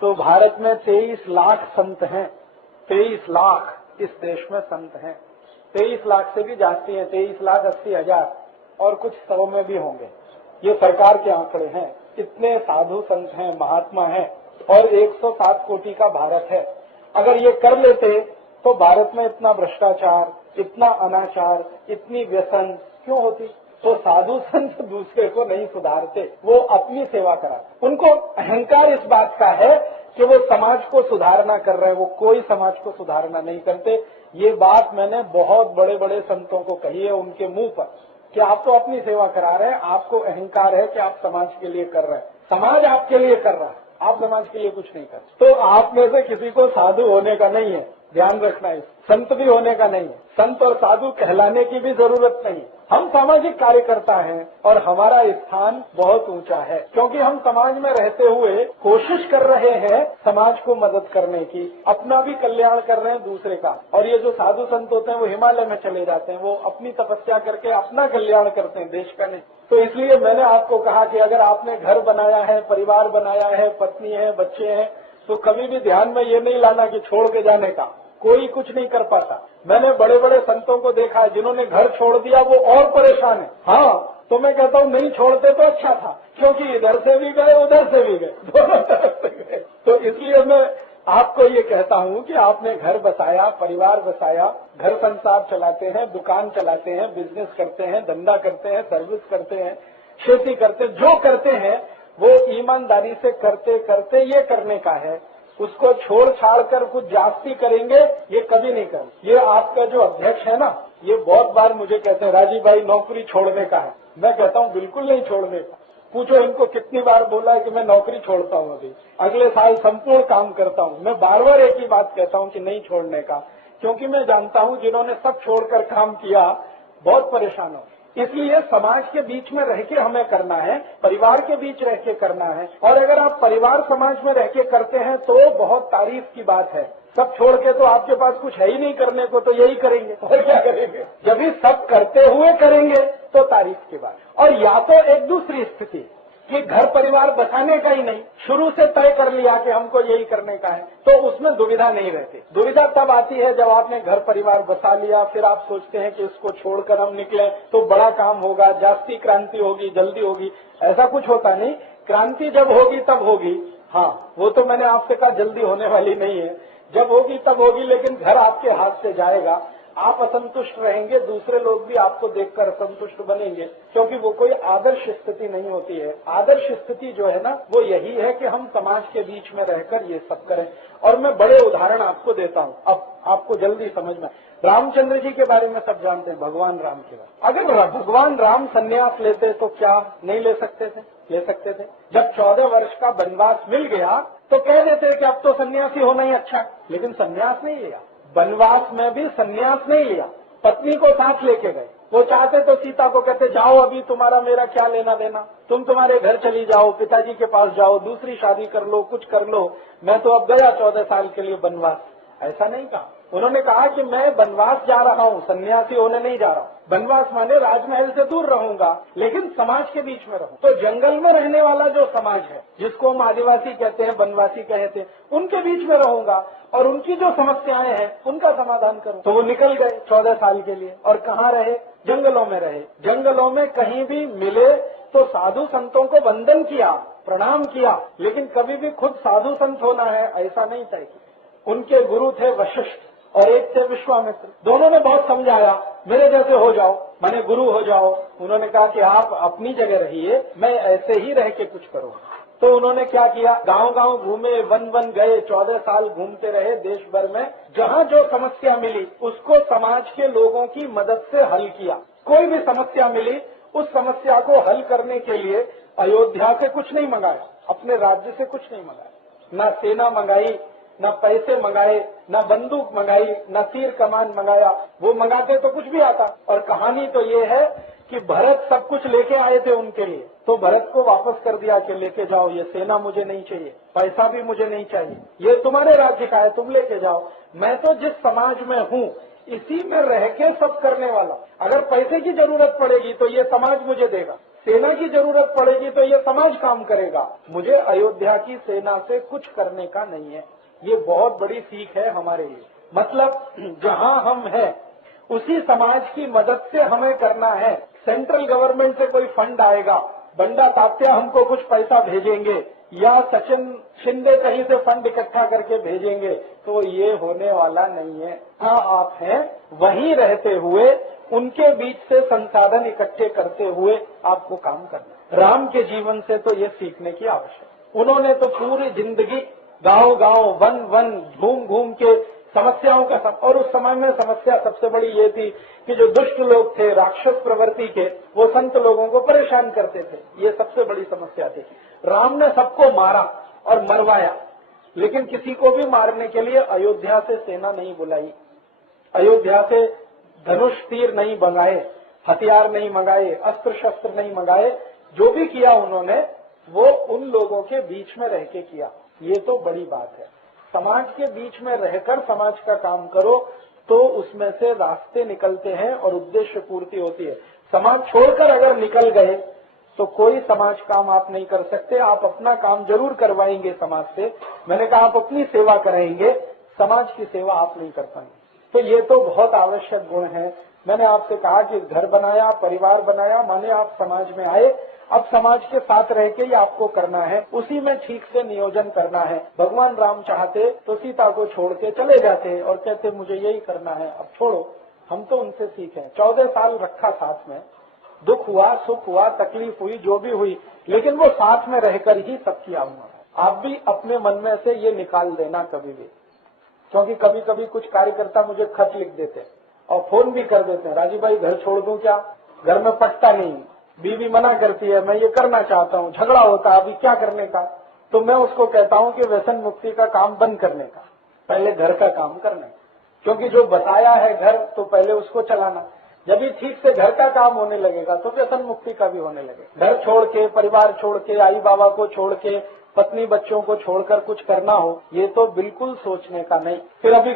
तो भारत में 23 लाख संत हैं। 23 लाख इस देश में संत हैं। 23 लाख से भी जाती है, 23,80,000 और कुछ 100 में भी होंगे। ये सरकार के आंकड़े हैं। इतने साधु संत हैं, महात्मा हैं और 107 कोटि का भारत है। अगर ये कर लेते तो भारत में इतना भ्रष्टाचार, इतना अनाचार, इतनी व्यसन क्यों होती? तो साधु संत दूसरे को नहीं सुधारते, वो अपनी सेवा कराते। उनको अहंकार इस बात का है कि वो समाज को सुधारना कर रहे हैं, वो कोई समाज को सुधारना नहीं करते। ये बात मैंने बहुत बड़े बड़े संतों को कही है उनके मुंह पर कि आप तो अपनी सेवा करा रहे हैं, आपको अहंकार है कि आप समाज के लिए कर रहे हैं। समाज आपके लिए कर रहा है, आप समाज के लिए कुछ नहीं कर। तो आप में से किसी को साधु होने का नहीं है, ध्यान रखना है। संत भी होने का नहीं है, संत और साधु कहलाने की भी जरूरत नहीं। हम सामाजिक कार्यकर्ता हैं और हमारा स्थान बहुत ऊंचा है, क्योंकि हम समाज में रहते हुए कोशिश कर रहे हैं समाज को मदद करने की, अपना भी कल्याण कर रहे हैं, दूसरे का। और ये जो साधु संत होते हैं वो हिमालय में चले जाते हैं, वो अपनी तपस्या करके अपना कल्याण करते हैं, देश का नहीं। तो इसलिए मैंने आपको कहा कि अगर आपने घर बनाया है, परिवार बनाया है, पत्नी है, बच्चे हैं, तो कभी भी ध्यान में ये नहीं लाना कि छोड़ के जाने का। कोई कुछ नहीं कर पाता। मैंने बड़े बड़े संतों को देखा है जिन्होंने घर छोड़ दिया, वो और परेशान है। हाँ, तो मैं कहता हूँ नहीं छोड़ते तो अच्छा था, क्योंकि इधर से भी गए उधर से भी गए, दोनों तरफ से गए। तो इसलिए मैं आपको ये कहता हूँ कि आपने घर बसाया, परिवार बसाया, घर संसार चलाते हैं, दुकान चलाते हैं, बिजनेस करते हैं, धंधा करते हैं, सर्विस करते हैं, खेती करते हैं, जो करते हैं वो ईमानदारी से करते करते ये करने का है। उसको छोड़ छाड़ कर कुछ जास्ती करेंगे, ये कभी नहीं करेंगे। ये आपका जो अध्यक्ष है ना, ये बहुत बार मुझे कहते हैं राजीव भाई नौकरी छोड़ने का है। मैं कहता हूँ बिल्कुल नहीं छोड़ने का। पूछो इनको कितनी बार बोला है कि मैं नौकरी छोड़ता हूँ, अभी अगले साल संपूर्ण काम करता हूँ। मैं बार बार एक ही बात कहता हूँ कि नहीं छोड़ने का, क्योंकि मैं जानता हूँ जिन्होंने सब छोड़कर काम किया बहुत परेशान हो। इसलिए समाज के बीच में रह के हमें करना है, परिवार के बीच रह के करना है। और अगर आप परिवार समाज में रह के करते हैं तो बहुत तारीफ की बात है। सब छोड़ के तो आपके पास कुछ है ही नहीं करने को, तो यही करेंगे और क्या करेंगे। जब भी सब करते हुए करेंगे तो तारीफ की बात। और या तो एक दूसरी स्थिति कि घर परिवार बसाने का ही नहीं, शुरू से तय कर लिया कि हमको यही करने का है, तो उसमें दुविधा नहीं रहती। दुविधा तब आती है जब आपने घर परिवार बसा लिया, फिर आप सोचते हैं कि इसको छोड़कर हम निकले तो बड़ा काम होगा, जास्ती क्रांति होगी, जल्दी होगी। ऐसा कुछ होता नहीं। क्रांति जब होगी तब होगी। हाँ, वो तो मैंने आपसे कहा जल्दी होने वाली नहीं है, जब होगी तब होगी, लेकिन घर आपके हाथ से जाएगा। आप असंतुष्ट रहेंगे, दूसरे लोग भी आपको देखकर असंतुष्ट बनेंगे, क्योंकि वो कोई आदर्श स्थिति नहीं होती है। आदर्श स्थिति जो है ना, वो यही है कि हम समाज के बीच में रहकर ये सब करें। और मैं बड़े उदाहरण आपको देता हूँ, अब आपको जल्दी समझ में। रामचंद्र जी के बारे में सब जानते हैं, भगवान राम के बारे। अगर भगवान राम संन्यास लेते तो क्या नहीं ले सकते थे? ले सकते थे। जब 14 वर्ष का वनवास मिल गया तो कह देते कि अब तो सन्यासी होना ही अच्छा, लेकिन सन्यास नहीं लिया। वनवास में भी सन्यास नहीं लिया, पत्नी को साथ लेके गए। वो चाहते तो सीता को कहते जाओ, अभी तुम्हारा मेरा क्या लेना देना, तुम तुम्हारे घर चली जाओ, पिताजी के पास जाओ, दूसरी शादी कर लो, कुछ कर लो, मैं तो अब गया 14 साल के लिए वनवास। ऐसा नहीं कहा। उन्होंने कहा कि मैं वनवास जा रहा हूँ, सन्यासी होने नहीं जा रहा हूँ। वनवास माने राजमहल से दूर रहूंगा, लेकिन समाज के बीच में रहूं। तो जंगल में रहने वाला जो समाज है, जिसको हम आदिवासी कहते हैं, वनवासी कहते हैं, उनके बीच में रहूंगा और उनकी जो समस्याएं हैं उनका समाधान करूं। तो वो निकल गए 14 साल के लिए। और कहाँ रहे? जंगलों में रहे। जंगलों में कहीं भी मिले तो साधु संतों को वंदन किया, प्रणाम किया, लेकिन कभी भी खुद साधु संत होना है ऐसा नहीं तय किया। उनके गुरु थे वशिष्ठ और एक थे विश्वामित्र। दोनों ने बहुत समझाया, मेरे जैसे हो जाओ, माने गुरु हो जाओ। उन्होंने कहा कि आप अपनी जगह रहिए, मैं ऐसे ही रह के कुछ करूंगा। तो उन्होंने क्या किया, गांव गांव घूमे, वन वन गए, 14 साल घूमते रहे देश भर में। जहां जो समस्या मिली उसको समाज के लोगों की मदद से हल किया। कोई भी समस्या मिली, उस समस्या को हल करने के लिए अयोध्या से कुछ नहीं मंगाया, अपने राज्य से कुछ नहीं मंगाया, न सेना मंगाई, न पैसे मंगाए, न बंदूक मंगाई, न तीर कमान मंगाया। वो मंगाते तो कुछ भी आता। और कहानी तो ये है कि भरत सब कुछ लेके आए थे उनके लिए, तो भरत को वापस कर दिया कि लेके जाओ, ये सेना मुझे नहीं चाहिए, पैसा भी मुझे नहीं चाहिए, ये तुम्हारे राज्य का है, तुम लेके जाओ। मैं तो जिस समाज में हूँ इसी में रह के सब करने वाला। अगर पैसे की जरूरत पड़ेगी तो ये समाज मुझे देगा, सेना की जरूरत पड़ेगी तो ये समाज काम करेगा। मुझे अयोध्या की सेना से कुछ करने का नहीं है। ये बहुत बड़ी सीख है हमारे लिए। मतलब जहां हम हैं उसी समाज की मदद से हमें करना है। सेंट्रल गवर्नमेंट से कोई फंड आएगा, बंडा तात्या हमको कुछ पैसा भेजेंगे या सचिन शिंदे कहीं से फंड इकट्ठा करके भेजेंगे, तो ये होने वाला नहीं है। हाँ, आप हैं वहीं रहते हुए उनके बीच से संसाधन इकट्ठे करते हुए आपको काम करना। राम के जीवन से तो ये सीखने की आवश्यकता। उन्होंने तो पूरी जिंदगी गांव गांव वन वन घूम घूम के समस्याओं का और उस समय में समस्या सबसे बड़ी ये थी कि जो दुष्ट लोग थे, राक्षस प्रवृत्ति के, वो संत लोगों को परेशान करते थे। ये सबसे बड़ी समस्या थी। राम ने सबको मारा और मरवाया, लेकिन किसी को भी मारने के लिए अयोध्या से सेना नहीं बुलाई, अयोध्या से धनुष तीर नहीं मंगाए, हथियार नहीं मंगाए, अस्त्र शस्त्र नहीं मंगाए। जो भी किया उन्होंने वो उन लोगों के बीच में रह के किया। ये तो बड़ी बात है। समाज के बीच में रहकर समाज का काम करो तो उसमें से रास्ते निकलते हैं और उद्देश्य पूर्ति होती है। समाज छोड़कर अगर निकल गए तो कोई समाज काम आप नहीं कर सकते। आप अपना काम जरूर करवाएंगे समाज से। मैंने कहा आप अपनी सेवा कराएंगे, समाज की सेवा आप नहीं कर पाएंगे। तो ये तो बहुत आवश्यक गुण है। मैंने आपसे कहा कि घर बनाया, परिवार बनाया, माने आप समाज में आए। अब समाज के साथ रह के ही आपको करना है, उसी में ठीक से नियोजन करना है। भगवान राम चाहते तो सीता को छोड़ के चले जाते और कहते मुझे यही करना है, अब छोड़ो। हम तो उनसे सीखे। 14 साल रखा साथ में, दुख हुआ, सुख हुआ, तकलीफ हुई, जो भी हुई, लेकिन वो साथ में रहकर ही सब किया हुआ। आप भी अपने मन में से ये निकाल देना कभी भी, क्योंकि कभी कभी कुछ कार्यकर्ता मुझे खत लिख देते और फोन भी कर देते हैं, राजीव भाई घर छोड़ दूं क्या, घर में पटता नहीं, बीवी मना करती है, मैं ये करना चाहता हूँ, झगड़ा होता है, अभी क्या करने का। तो मैं उसको कहता हूँ कि व्यसन मुक्ति का काम बंद करने का, पहले घर का काम करने का। क्योंकि जो बताया है घर, तो पहले उसको चलाना। जब भी ठीक से घर का काम होने लगेगा तो व्यसन मुक्ति का भी होने लगेगा। घर छोड़ के, परिवार छोड़ के, आई बाबा को छोड़ के, पत्नी बच्चों को छोड़कर कुछ करना हो, ये तो बिल्कुल सोचने का नहीं। फिर अभी